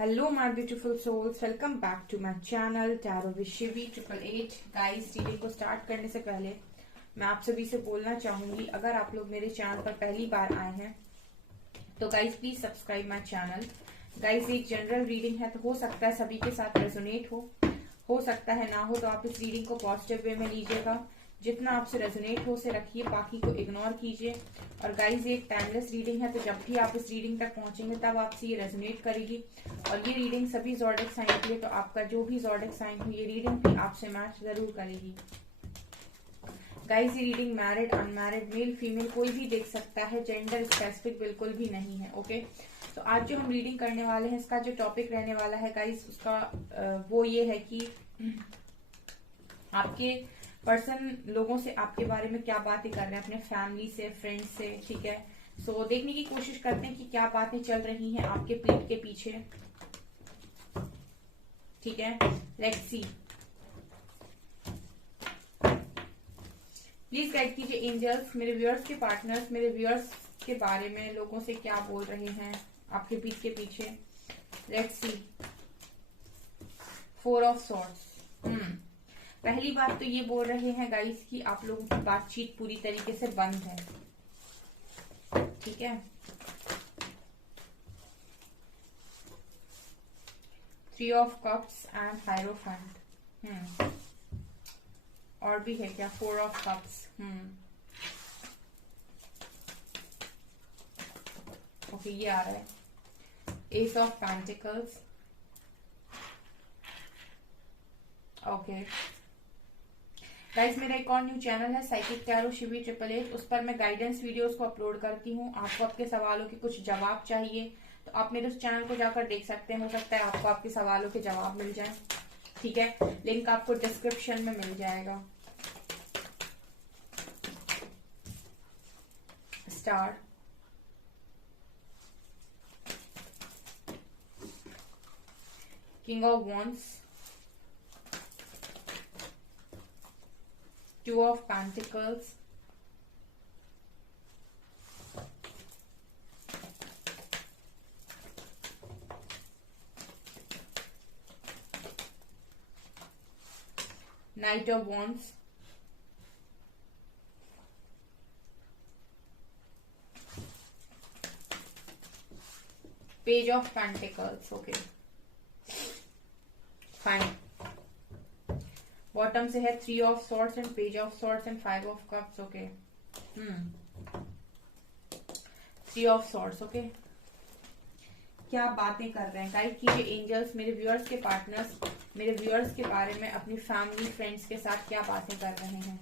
Hello my beautiful souls, welcome back to my channel Tarot with Shivi 888। Guys, reading को start करने से पहले मैं आप सभी से बोलना चाहूंगी, अगर आप लोग मेरे चैनल पर पहली बार आए हैं तो guys please subscribe my channel. Guys, एक जनरल रीडिंग है तो हो सकता है सभी के साथ रेजोनेट हो सकता है ना हो, तो आप इस रीडिंग को पॉजिटिव वे में लीजिएगा। जितना आपसे रेजोनेट हो उसे रखिए, बाकी को इग्नोर कीजिए। और गाइज, ये एक टाइमलेस रीडिंग है, तो जब भी आप इस रीडिंग तक पहुंचेंगे तब आपसे ये रेजोनेट करेगी। और ये रीडिंग सभी ज़ोडिएक साइन के लिए, तो आपका जो भी ज़ोडिएक साइन हो ये रीडिंग भी आपसे मैच जरूर करेगी। गाइज, ये reading married, unmarried, male female कोई भी देख सकता है, जेंडर स्पेसिफिक बिल्कुल भी नहीं है। ओके, तो आज जो हम रीडिंग करने वाले हैं, इसका जो टॉपिक रहने वाला है गाइज, उसका वो ये है कि आपके पर्सन लोगों से आपके बारे में क्या बातें कर रहे हैं, अपने फैमिली से, फ्रेंड्स से। ठीक है, सो देखने की कोशिश करते हैं कि क्या बातें चल रही हैं आपके पीठ के पीछे। ठीक है, लेट्स सी। प्लीज गाइड कीजिए एंजल्स, मेरे व्यूअर्स के पार्टनर्स मेरे व्यूअर्स के बारे में लोगों से क्या बोल रहे हैं आपके पीठ के पीछे। Let's see. 4 of swords. पहली बात तो ये बोल रहे हैं गाइस कि आप लोगों की बातचीत पूरी तरीके से बंद है। ठीक है, 3 ऑफ कप्स एंड हायरोफेंट। और भी है क्या? 4 ऑफ कप्स। ओके, ये आ रहा है S of pentacles. Okay guys, मेरा एक और न्यू चैनल है साइकिक टैरो शिवी 888। उस पर मैं गाइडेंस वीडियोस को अपलोड करती हूँ। आपको आपके सवालों के कुछ जवाब चाहिए तो आप मेरे उस चैनल को जाकर देख सकते हैं। हो सकता है आपको आपके सवालों के जवाब मिल जाए। ठीक है, लिंक आपको डिस्क्रिप्शन में मिल जाएगा। Star, king of wands, 2 of Pentacles, Knight of Wands, Page of Pentacles. Okay, fine. Bottom से है 3 of swords and page of swords and 5 of cups. Okay, 3 of swords. Okay, क्या बातें कर रहे हैं? गाइड कीजिए एंजल्स, मेरे व्यूअर्स के पार्टनर्स मेरे व्यूअर्स के बारे में, अपनी फैमिली फ्रेंड्स के साथ क्या बातें कर रहे हैं।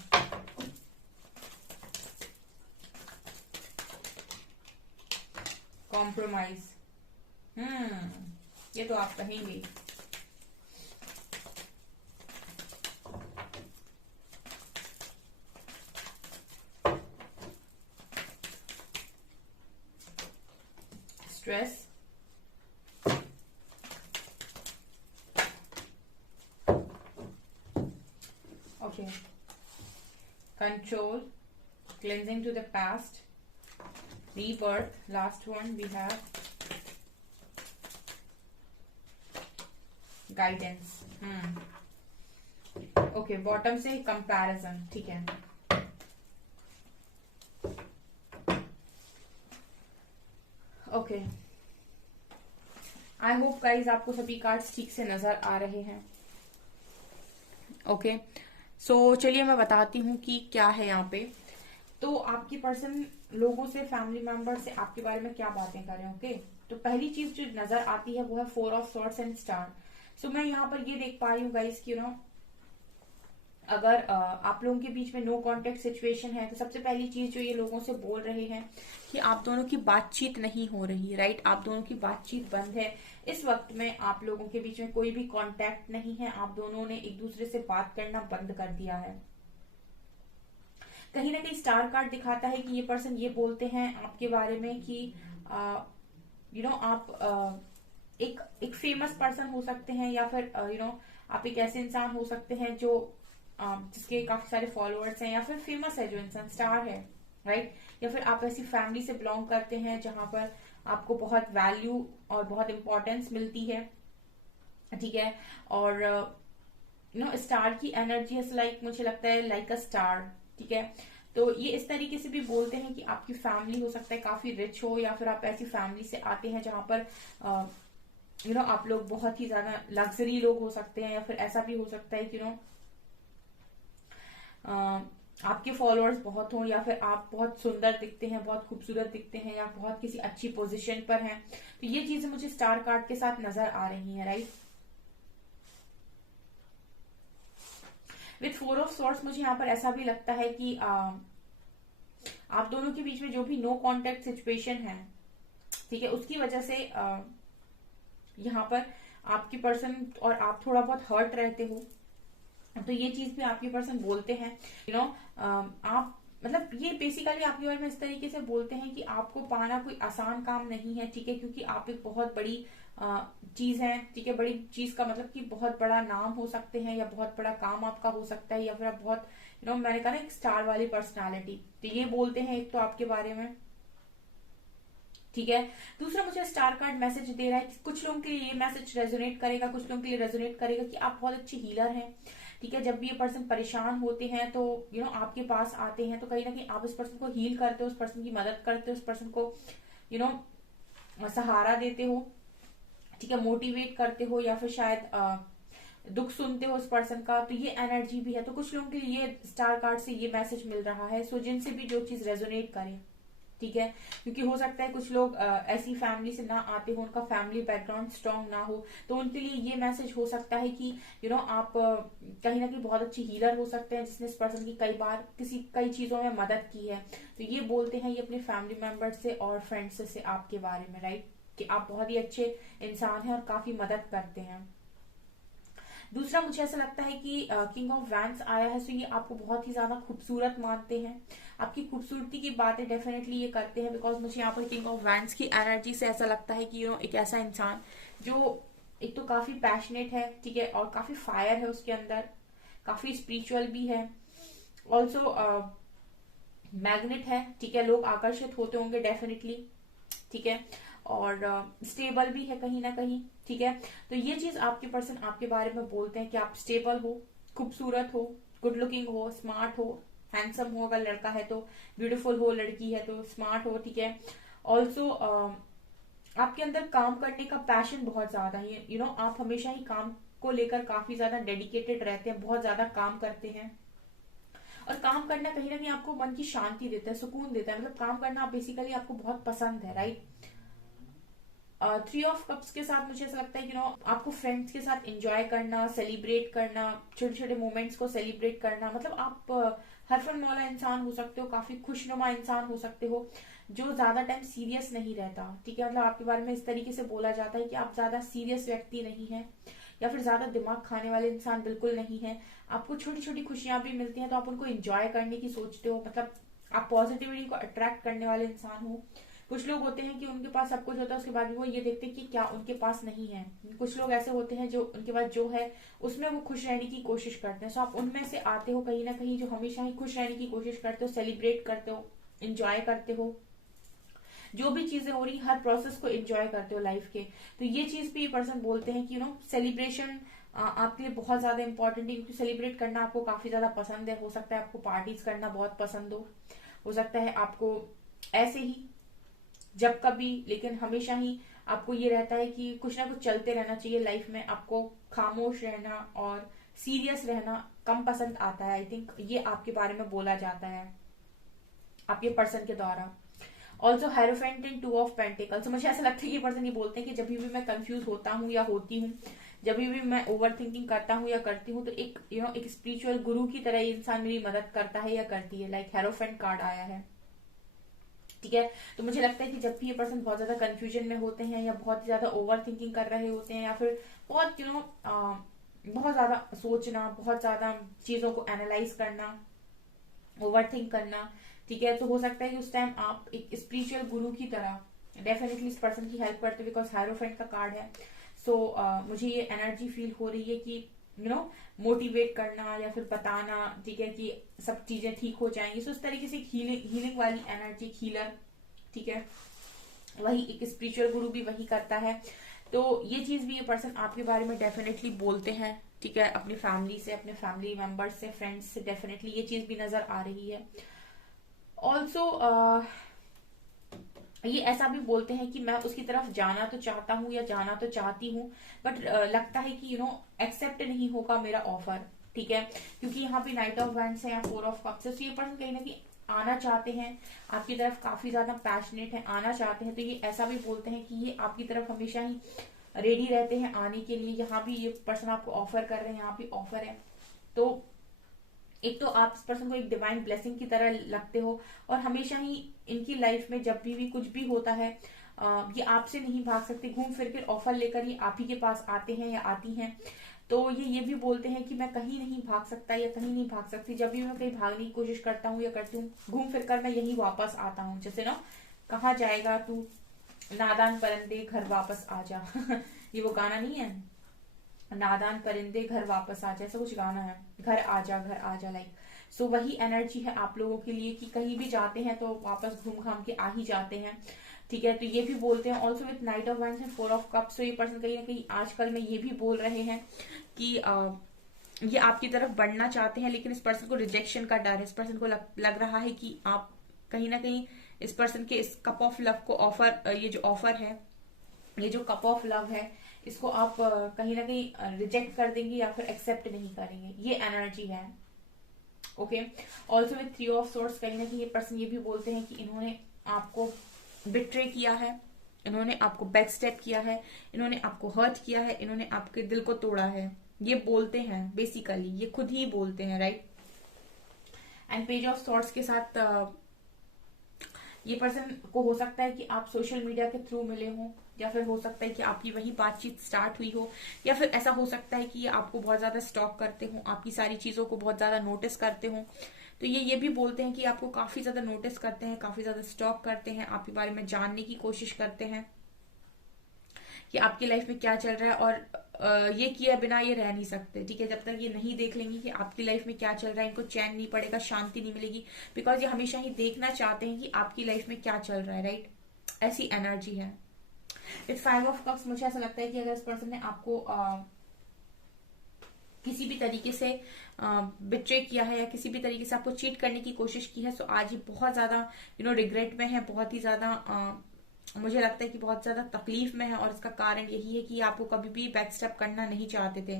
कॉम्प्रोमाइज। ये तो आप कहेंगे। Stress, okay, control, cleansing to the past, rebirth, last one we have guidance। Okay, bottom से कंपैरिजन। ठीक है, ओके, आई होप गाइज आपको सभी कार्ड्स ठीक से नजर आ रहे हैं। ओके, सो चलिए मैं बताती हूँ कि क्या है यहाँ पे। तो आपकी पर्सन लोगों से, फैमिली मेंबर से आपके बारे में क्या बातें करें। ओके, तो पहली चीज जो नजर आती है वो है 4 ऑफ सॉर्ड्स एंड स्टार। सो मैं यहाँ पर ये देख पा रही हूँ गाइस कि अगर आप लोगों के बीच में नो कॉन्टेक्ट सिचुएशन है, तो सबसे पहली चीज जो ये लोगों से बोल रहे हैं कि आप दोनों की बातचीत नहीं हो रही, राइट। आप दोनों की बातचीत बंद है। इस वक्त में आप लोगों के बीच में कोई भी कॉन्टेक्ट नहीं है। आप दोनों ने एक दूसरे से बात करना बंद कर दिया है। कहीं ना कहीं स्टार कार्ड दिखाता है कि ये पर्सन ये बोलते हैं आपके बारे में कि आप एक फेमस पर्सन हो सकते हैं, या फिर आप एक ऐसे इंसान हो सकते हैं जो जिसके काफी सारे फॉलोअर्स हैं, या फिर फेमस है जो इंसान, स्टार है, राइट। या फिर आप ऐसी फैमिली से बिलोंग करते हैं जहां पर आपको बहुत वैल्यू और बहुत इंपॉर्टेंस मिलती है, ठीक है। और स्टार की एनर्जी इज लाइक, मुझे लगता है लाइक अ स्टार, ठीक है। तो ये इस तरीके से भी बोलते हैं कि आपकी फैमिली हो सकता है काफी रिच हो, या फिर आप ऐसी फैमिली से आते हैं जहां पर आप लोग बहुत ही ज्यादा लग्जरी लोग हो सकते हैं, या फिर ऐसा भी हो सकता है कि आपके फॉलोअर्स बहुत हों, या फिर आप बहुत सुंदर दिखते हैं, बहुत खूबसूरत दिखते हैं, या बहुत किसी अच्छी पोजीशन पर हैं। तो ये चीजें मुझे स्टार कार्ड के साथ नजर आ रही हैं, राइट। विथ 4 ऑफ सॉर्ड्स मुझे यहाँ पर ऐसा भी लगता है कि आप दोनों के बीच में जो भी नो कॉन्टेक्ट सिचुएशन है, ठीक है, उसकी वजह से यहाँ पर आपकी पर्सन और आप थोड़ा बहुत हर्ट रहते हो। तो ये चीज भी आपके पर्सन बोलते हैं, आप मतलब ये बेसिकली आपके बारे में इस तरीके से बोलते हैं कि आपको पाना कोई आसान काम नहीं है, ठीक है, क्योंकि आप एक बहुत बड़ी चीज है, ठीक है। बड़ी चीज का मतलब कि बहुत बड़ा नाम हो सकते हैं, या बहुत बड़ा काम आपका हो सकता है, या फिर आप बहुत मैंने कहा ना एक स्टार वाली पर्सनालिटी, तो ये बोलते हैं एक तो आपके बारे में, ठीक है। दूसरा मुझे स्टार कार्ड मैसेज दे रहा है कि कुछ लोगों के लिए ये मैसेज रेजोनेट करेगा, कुछ लोगों के लिए रेजोनेट करेगा कि आप बहुत अच्छे हीलर हैं, ठीक है। जब भी ये पर्सन परेशान होते हैं तो आपके पास आते हैं, तो कहीं ना कहीं आप उस पर्सन को हील करते हो, उस पर्सन की मदद करते हो, उस पर्सन को सहारा देते हो, ठीक है, मोटिवेट करते हो, या फिर शायद दुख सुनते हो उस पर्सन का। तो ये एनर्जी भी है। तो कुछ लोगों के लिए ये स्टार कार्ड से ये मैसेज मिल रहा है। सो जिनसे भी जो चीज रेजोनेट करे, ठीक है, क्योंकि हो सकता है कुछ लोग ऐसी फैमिली से ना आते हो, उनका फैमिली बैकग्राउंड स्ट्रांग ना हो, तो उनके लिए ये मैसेज हो सकता है कि आप कहीं ना कहीं बहुत अच्छे हीलर हो सकते हैं, जिसने इस पर्सन की कई बार कई चीजों में मदद की है। तो ये बोलते हैं ये अपने फैमिली मेंबर्स से और फ्रेंड्स से आपके बारे में, राइट, कि आप बहुत ही अच्छे इंसान हैं और काफी मदद करते हैं। दूसरा मुझे ऐसा लगता है कि किंग ऑफ वैंड्स आया है, सो ये आपको बहुत ही ज्यादा खूबसूरत मानते हैं, आपकी खूबसूरती की बातें डेफिनेटली ये करते हैं, बिकॉज मुझे यहाँ पर किंग ऑफ वैंड्स की एनर्जी से ऐसा लगता है कि एक ऐसा इंसान जो एक तो काफी पैशनेट है, ठीक है, और काफी फायर है उसके अंदर, काफी स्पिरिचुअल भी है, ऑल्सो मैग्नेट है, ठीक है, लोग आकर्षित होते होंगे डेफिनेटली, ठीक है, और स्टेबल भी है कहीं ना कहीं, ठीक है। तो ये चीज आपके पर्सन आपके बारे में बोलते हैं कि आप स्टेबल हो, खूबसूरत हो, गुड लुकिंग हो, स्मार्ट हो, हैंडसम हो, अगर लड़का है तो, ब्यूटीफुल हो, लड़की है तो स्मार्ट हो, ठीक है। ऑल्सो आपके अंदर काम करने का पैशन बहुत ज्यादा है, आप हमेशा ही काम को लेकर काफी ज्यादा डेडिकेटेड रहते हैं, बहुत ज्यादा काम करते हैं, और काम करना कहीं ना कहीं आपको मन की शांति देता है, सुकून देता है, मतलब काम करना बेसिकली आपको बहुत पसंद है, राइट। 3 ऑफ कप्स के साथ मुझे ऐसा लगता है कि आपको फ्रेंड्स के साथ एंजॉय करना, सेलिब्रेट करना, छोटे छोटे मोमेंट्स को सेलिब्रेट करना, मतलब आप हर फन वाला इंसान हो सकते हो, काफी खुशनुमा इंसान हो सकते हो, जो ज्यादा टाइम सीरियस नहीं रहता, ठीक है। मतलब आपके बारे में इस तरीके से बोला जाता है कि आप ज्यादा सीरियस व्यक्ति नहीं है, या फिर ज्यादा दिमाग खाने वाले इंसान बिल्कुल नहीं है। आपको छोटी छोटी खुशियां भी मिलती हैं तो आप उनको एंजॉय करने की सोचते हो, मतलब आप पॉजिटिविटी को अट्रैक्ट करने वाले इंसान हो। कुछ लोग होते हैं कि उनके पास सब कुछ होता है, उसके बाद भी वो ये देखते हैं कि क्या उनके पास नहीं है। कुछ लोग ऐसे होते हैं जो उनके पास जो है उसमें वो खुश रहने की कोशिश करते हैं। सो आप उनमें से आते हो कहीं ना कहीं, जो हमेशा ही खुश रहने की कोशिश करते हो, सेलिब्रेट करते हो, एंजॉय करते हो, जो भी चीजें हो रही हर प्रोसेस को एंजॉय करते हो लाइफ के। तो ये चीज भी ये पर्सन बोलते हैं कि सेलिब्रेशन आपके लिए बहुत ज्यादा इंपॉर्टेंट है, क्योंकि सेलिब्रेट करना आपको काफी ज्यादा पसंद है। हो सकता है आपको पार्टीज करना बहुत पसंद हो सकता है आपको ऐसे ही जब कभी, लेकिन हमेशा ही आपको ये रहता है कि कुछ ना कुछ चलते रहना चाहिए लाइफ में। आपको खामोश रहना और सीरियस रहना कम पसंद आता है। आई थिंक ये आपके बारे में बोला जाता है आपके पर्सन के द्वारा। Also hierophant in 2 of pentacles, मुझे ऐसा लगता है कि पर्सन ये बोलते हैं कि जब भी मैं कंफ्यूज होता हूँ या होती हूँ, जब भी मैं ओवर थिंकिंग करता हूँ या करती हूँ, तो एक एक स्पिरिचुअल गुरु की तरह ये इंसान मेरी मदद करता है या करती है। लाइक हेरोफेंट कार्ड आया है, ठीक है। तो मुझे लगता है कि जब भी ये पर्सन बहुत ज्यादा कंफ्यूजन में होते हैं, या बहुत ज्यादा ओवर थिंकिंग कर रहे होते हैं, या फिर बहुत बहुत ज्यादा सोचना, बहुत ज्यादा चीजों को एनालाइज करना, ओवर थिंक करना, ठीक है, तो हो सकता है कि उस टाइम आप एक स्पिरिचुअल गुरु की तरह डेफिनेटली इस पर्सन की हेल्प करते हो, बिकॉज हेरोफेंट का कार्ड है। सो मुझे ये एनर्जी फील हो रही है कि मोटिवेट करना या फिर बताना, ठीक है, कि सब चीजें ठीक हो जाएंगी। सो उस तरीके से हीलिंग वाली एनर्जी, हीलर, ठीक है। वही एक स्पिरिचुअल गुरु भी वही करता है। तो ये चीज भी ये पर्सन आपके बारे में डेफिनेटली बोलते हैं, ठीक है, अपनी फैमिली से, अपने फैमिली मेंबर्स से, फ्रेंड्स से, डेफिनेटली ये चीज भी नजर आ रही है। ऑल्सो ये ऐसा भी बोलते हैं कि मैं उसकी तरफ जाना तो चाहता हूँ या जाना तो चाहती हूँ, बट लगता है कि एक्सेप्ट नहीं होगा मेरा ऑफर, ठीक है, क्योंकि यहाँ पे नाइट ऑफ वैंड्स है या 4 ऑफ कप्स है। तो ये पर्सन कहीं ना कहीं आना चाहते हैं आपकी तरफ, काफी ज्यादा पैशनेट है, आना चाहते हैं। तो ये ऐसा भी बोलते हैं कि ये आपकी तरफ हमेशा ही रेडी रहते हैं आने के लिए। यहाँ भी ये पर्सन आपको ऑफर कर रहे हैं, यहाँ भी ऑफर है। तो एक तो आप इस पर्सन को एक डिवाइन ब्लेसिंग की तरह लगते हो, और हमेशा ही इनकी लाइफ में जब भी कुछ भी होता है ये आपसे नहीं भाग सकते, घूम फिर कर ऑफर लेकर ये आप ही के पास आते हैं या आती हैं। तो ये भी बोलते हैं कि मैं कहीं नहीं भाग सकता या कहीं नहीं भाग सकती, जब भी मैं कहीं भागने की कोशिश करता हूँ या करती हूँ, घूम फिर कर मैं यही वापस आता हूँ। जैसे ना, कहाँ जाएगा तू नादान परिंदे घर वापस आ जा ये वो गाना नहीं है, नादान परिंदे घर वापस आ जा, ऐसा कुछ गाना है, घर आ जा लाइक। सो वही एनर्जी है आप लोगों के लिए कि कहीं भी जाते हैं तो वापस घूम घाम के आ ही जाते हैं, ठीक है। तो ये भी बोलते हैं also with night of wands and 4 of cups. तो ये पर्सन कहीं ना कहीं आजकल में ये भी बोल रहे हैं कि ये आपकी तरफ बढ़ना चाहते हैं, लेकिन इस पर्सन को रिजेक्शन का डर है। इस पर्सन को लग रहा है कि आप कहीं ना कहीं इस पर्सन के इस कप ऑफ लव को ये जो ऑफर है, ये जो कप ऑफ लव है, इसको आप कहीं ना कहीं रिजेक्ट कर देंगे या फिर एक्सेप्ट नहीं करेंगे, ये एनर्जी है। Okay, also with 3 of swords, कहीं ना कहीं ये पर्सन ये भी बोलते हैं कि इन्होंने आपको बिट्रे किया है, इन्होंने आपको बैक स्टेप किया है, इन्होंने आपको हर्ट किया है, इन्होंने आपके दिल को तोड़ा है। ये बोलते हैं बेसिकली, ये खुद ही बोलते हैं, right. And page of swords के साथ ये पर्सन को हो सकता है कि आप सोशल मीडिया के थ्रू मिले हो, या फिर हो सकता है कि आपकी वही बातचीत स्टार्ट हुई हो, या फिर ऐसा हो सकता है कि ये आपको बहुत ज्यादा स्टॉक करते हो, आपकी सारी चीजों को बहुत ज्यादा नोटिस करते हो। तो ये भी बोलते हैं कि आपको काफी ज्यादा नोटिस करते हैं, काफी ज्यादा स्टॉक करते हैं, आपके बारे में जानने की कोशिश करते हैं कि आपकी लाइफ में क्या चल रहा है, और ये किए बिना ये रह नहीं सकते, ठीक है। जब तक ये नहीं देख लेंगे कि आपकी लाइफ में क्या चल रहा है, इनको चैन नहीं पड़ेगा, शांति नहीं मिलेगी, बिकॉज ये हमेशा ही देखना चाहते हैं कि आपकी लाइफ में क्या चल रहा है, राइट। ऐसी एनर्जी है। विथ 5 ऑफ कप्स, मुझे ऐसा लगता है कि अगर इस पर्सन ने आपको किसी भी तरीके से बिट्रे किया है या किसी भी तरीके से आपको चीट करने की कोशिश की है, तो आज ये बहुत ज्यादा रिग्रेट में है, बहुत ही ज्यादा मुझे लगता है कि बहुत ज्यादा तकलीफ में है। और इसका कारण यही है कि आपको कभी भी बैक स्टेप करना नहीं चाहते थे,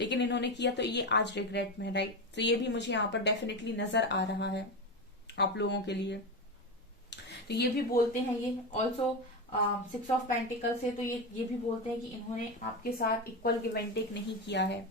लेकिन इन्होंने किया, तो ये आज रिग्रेट में, राइट। तो ये भी मुझे यहाँ पर डेफिनेटली नजर आ रहा है आप लोगों के लिए। तो ये भी बोलते हैं ये ऑल्सो 6 ऑफ पेंटिकल से, तो ये भी बोलते हैं कि इन्होंने आपके साथ इक्वल गिव एंड टेक नहीं किया है।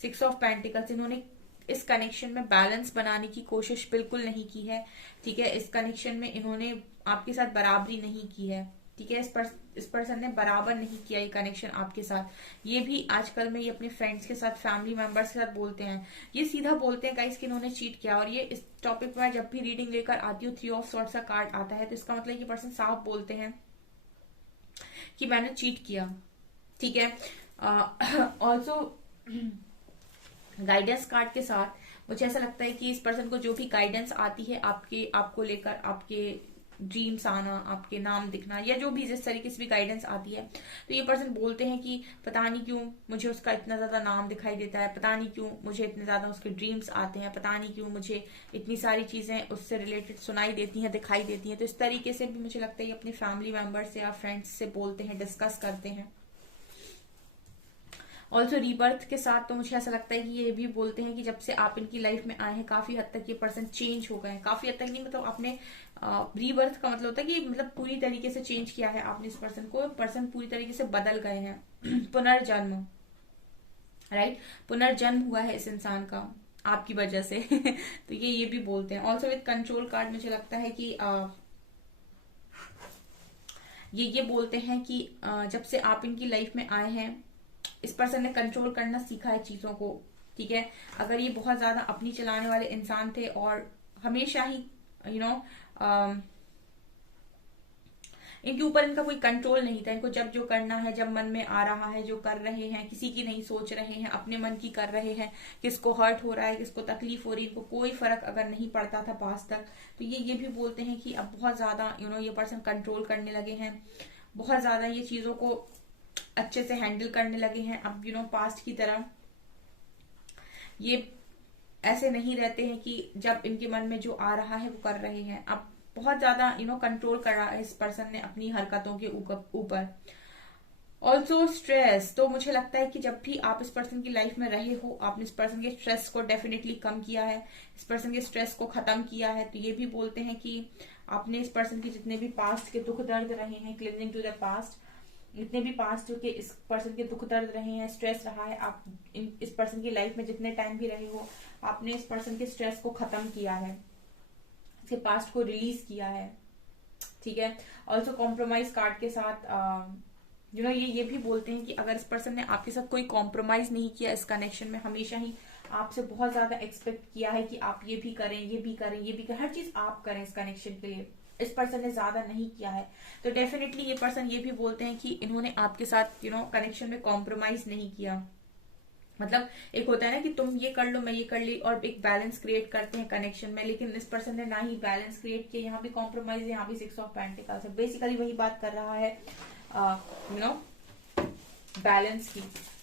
6 ऑफ पेंटिकल से इन्होंने इस कनेक्शन में बैलेंस बनाने की कोशिश बिल्कुल नहीं की है, ठीक है। इस कनेक्शन में इन्होंने आपके साथ बराबरी नहीं की है, ठीक है। इस पर्सन ने बराबर नहीं किया ये कनेक्शन आपके साथ। ये भी आजकल में ये अपने फ्रेंड्स के साथ, फैमिली मेंबर्स के साथ बोलते हैं, ये सीधा बोलते हैं गाइस कि इन्होंने चीट किया। और ये इस टॉपिक पर जब भी रीडिंग लेकर आती हूँ, 3 ऑफ सॉर्ड्स का कार्ड आता है, तो इसका मतलब ये पर्सन साफ बोलते हैं कि मैंने चीट किया, ठीक है। ऑल्सो गाइडेंस कार्ड के साथ मुझे ऐसा लगता है कि इस पर्सन को जो भी गाइडेंस आती है आपको लेकर, आपके ड्रीम्स आना, आपके नाम दिखना, या जो भी जिस तरीके से भी गाइडेंस आती है, तो ये पर्सन बोलते हैं कि पता नहीं क्यों मुझे उसका इतना ज्यादा नाम दिखाई देता है, पता नहीं क्यों मुझे इतने ज्यादा उसके ड्रीम्स आते हैं, पता नहीं क्यों मुझे इतनी सारी चीजें उससे रिलेटेड सुनाई देती हैं, दिखाई देती हैं। तो इस तरीके से भी मुझे लगता है ये अपने फैमिली मेंबर्स से या फ्रेंड्स से बोलते हैं, डिस्कस करते हैं। ऑल्सो रीबर्थ के साथ तो मुझे ऐसा लगता है कि ये भी बोलते हैं कि जब से आप इनकी लाइफ में आए हैं, काफी हद तक ये पर्सन चेंज हो गए हैं। काफी हद तक नहीं, मतलब आपने रीबर्थ का मतलब होता है कि मतलब पूरी तरीके से चेंज किया है आपने इस पर्सन को, पर्सन पूरी तरीके से बदल गए हैं। पुनर्जन्म, राइट, पुनर्जन्म हुआ है इस इंसान का आपकी वजह से तो ये भी बोलते हैं। ऑल्सो विद कंट्रोल कार्ड मुझे लगता है कि ये बोलते हैं कि जब से आप इनकी लाइफ में आए हैं, इस पर्सन ने कंट्रोल करना सीखा है चीजों को, ठीक है। अगर ये बहुत ज्यादा अपनी चलाने वाले इंसान थे और हमेशा ही इनके ऊपर इनका कोई कंट्रोल नहीं था। इनको जब जो करना है, जब मन में आ रहा है जो कर रहे हैं, किसी की नहीं सोच रहे हैं, अपने मन की कर रहे हैं। किसको हर्ट हो रहा है, किसको तकलीफ हो रही है, इनको कोई फर्क अगर नहीं पड़ता था पास तक। तो ये भी बोलते हैं कि अब बहुत ज्यादा ये पर्सन कंट्रोल करने लगे हैं, बहुत ज्यादा ये चीजों को अच्छे से हैंडल करने लगे हैं। अब पास्ट की तरह ये ऐसे नहीं रहते हैं कि जब इनके मन में जो आ रहा है वो कर रहे हैं। अब बहुत ज्यादा कंट्रोल करा है इस पर्सन ने अपनी हरकतों के ऊपर। ऑल्सो स्ट्रेस, तो मुझे लगता है कि जब भी आप इस पर्सन की लाइफ में रहे हो, आपने इस पर्सन के स्ट्रेस को डेफिनेटली कम किया है, इस पर्सन के स्ट्रेस को खत्म किया है। तो ये भी बोलते हैं कि आपने इस पर्सन के जितने भी पास्ट के दुख दर्द रहे हैं, क्लिनिंग टू द पास्ट, जितने भी पास्ट के इस पर्सन के दुख दर्द रहे हैं, स्ट्रेस रहा है, आप इस पर्सन की लाइफ में जितने टाइम भी रहे हो, आपने इस पर्सन के स्ट्रेस को खत्म किया है, इसके पास्ट को रिलीज किया है। ठीक है। ऑल्सो कॉम्प्रोमाइज कार्ड के साथ ये भी बोलते हैं कि अगर इस पर्सन ने आपके साथ कोई कॉम्प्रोमाइज नहीं किया इस कनेक्शन में, हमेशा ही आपसे बहुत ज्यादा एक्सपेक्ट किया है कि आप ये भी करें, ये भी करें, ये भी करें, हर चीज आप करें इस कनेक्शन के लिए, इस पर्सन ने ज्यादा नहीं किया है। तो डेफिनेटली ये पर्सन ये भी बोलते हैं कि इन्होंने आपके साथ कनेक्शन में कॉम्प्रोमाइज नहीं किया। मतलब एक होता है ना कि तुम ये कर लो, मैं ये कर ली, और एक बैलेंस क्रिएट करते हैं कनेक्शन में, लेकिन इस पर्सन ने ना ही बैलेंस क्रिएट किया, यहाँ भी कॉम्प्रोमाइज है, यहाँ भी 6 ऑफ पेंटिकल्स है। बेसिकली वही बात कर रहा है बैलेंस की।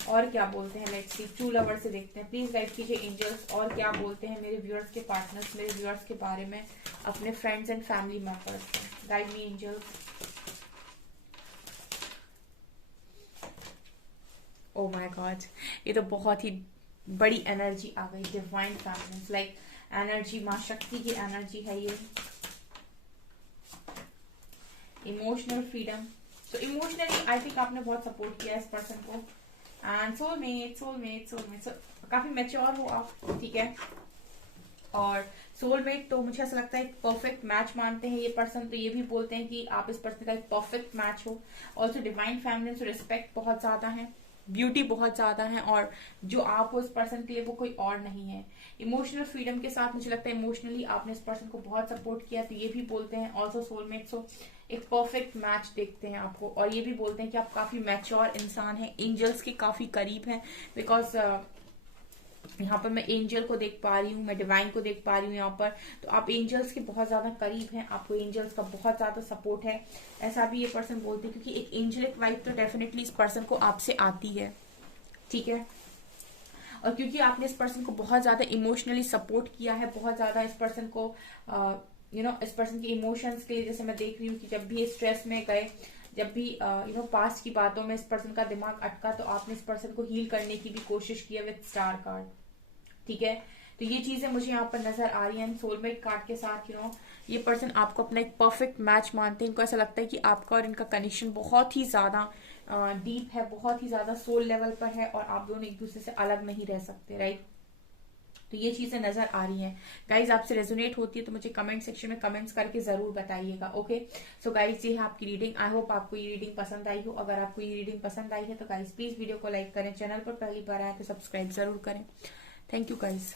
और क्या बोलते हैं, लेट्स सी, ट्रू लवर से देखते हैं। प्लीज गाइड कीजिए एंजल्स, और क्या बोलते हैं मेरे व्यूअर्स के पार्टनर्स, मेरे व्यूअर्स के बारे में, अपने friends and family members. Guide me angels. Oh my God, ये तो बहुत ही बड़ी एनर्जी आ गई, डिवाइन फैमिली, लाइक एनर्जी, माँ शक्ति की एनर्जी है ये। इमोशनल फ्रीडम, तो इमोशनली आई थिंक आपने बहुत सपोर्ट किया इस पर्सन को। एंड सोलमेट, काफी मैच्योर हो आप, ठीक है। और सोलमेट तो मुझे ऐसा लगता है एक परफेक्ट मैच मानते हैं ये पर्सन। तो ये भी बोलते हैं कि आप इस पर्सन का एक परफेक्ट मैच हो। ऑल्सो डिवाइन फैमिली, तो रिस्पेक्ट बहुत ज्यादा है, ब्यूटी बहुत ज्यादा है, और जो आप हो इस पर्सन के लिए वो कोई और नहीं है। इमोशनल फ्रीडम के साथ मुझे लगता है इमोशनली आपने इस पर्सन को बहुत सपोर्ट किया। तो ये भी बोलते हैं ऑल्सो सोलमेट, सो एक परफेक्ट मैच देखते हैं आपको। और ये भी बोलते हैं कि आप काफी मैच्योर इंसान हैं, एंजल्स के काफी करीब हैं, बिकॉज यहाँ पर मैं एंजल को देख पा रही हूँ, मैं डिवाइन को देख पा रही हूँ यहाँ पर। तो आप एंजल्स के बहुत ज्यादा करीब हैं, आपको एंजल्स का बहुत ज्यादा सपोर्ट है, ऐसा भी ये पर्सन बोलते हैं। क्योंकि एक एंजलिक वाइब तो डेफिनेटली इस पर्सन को आपसे आती है, ठीक है। और क्योंकि आपने इस पर्सन को बहुत ज्यादा इमोशनली सपोर्ट किया है, बहुत ज्यादा इस पर्सन को इस पर्सन के इमोशंस के लिए, जैसे मैं देख रही हूँ कि जब भी स्ट्रेस में गए, जब भी पास्ट की बातों में इस पर्सन का दिमाग अटका, तो आपने इस पर्सन को हील करने की भी कोशिश की है विद स्टार कार्ड, ठीक है। तो ये चीजें मुझे यहाँ पर नजर आ रही हैं। सोलमेट कार्ड के साथ ये पर्सन आपको अपना एक परफेक्ट मैच मानते हैं। इनको ऐसा लगता है कि आपका और इनका कनेक्शन बहुत ही ज्यादा डीप है, बहुत ही ज्यादा सोल लेवल पर है, और आप दोनों एक दूसरे से अलग नहीं रह सकते, राइट। तो ये चीजें नजर आ रही हैं। गाइज आपसे रेजोनेट होती है तो मुझे कमेंट सेक्शन में कमेंट्स करके जरूर बताइएगा, ओके। सो गाइज ये है आपकी रीडिंग। आई होप आपको ये रीडिंग पसंद आई हो। अगर आपको ये रीडिंग पसंद आई है तो गाइज प्लीज वीडियो को लाइक करें, चैनल पर पहली बार आए तो सब्सक्राइब जरूर करें। Thank you guys.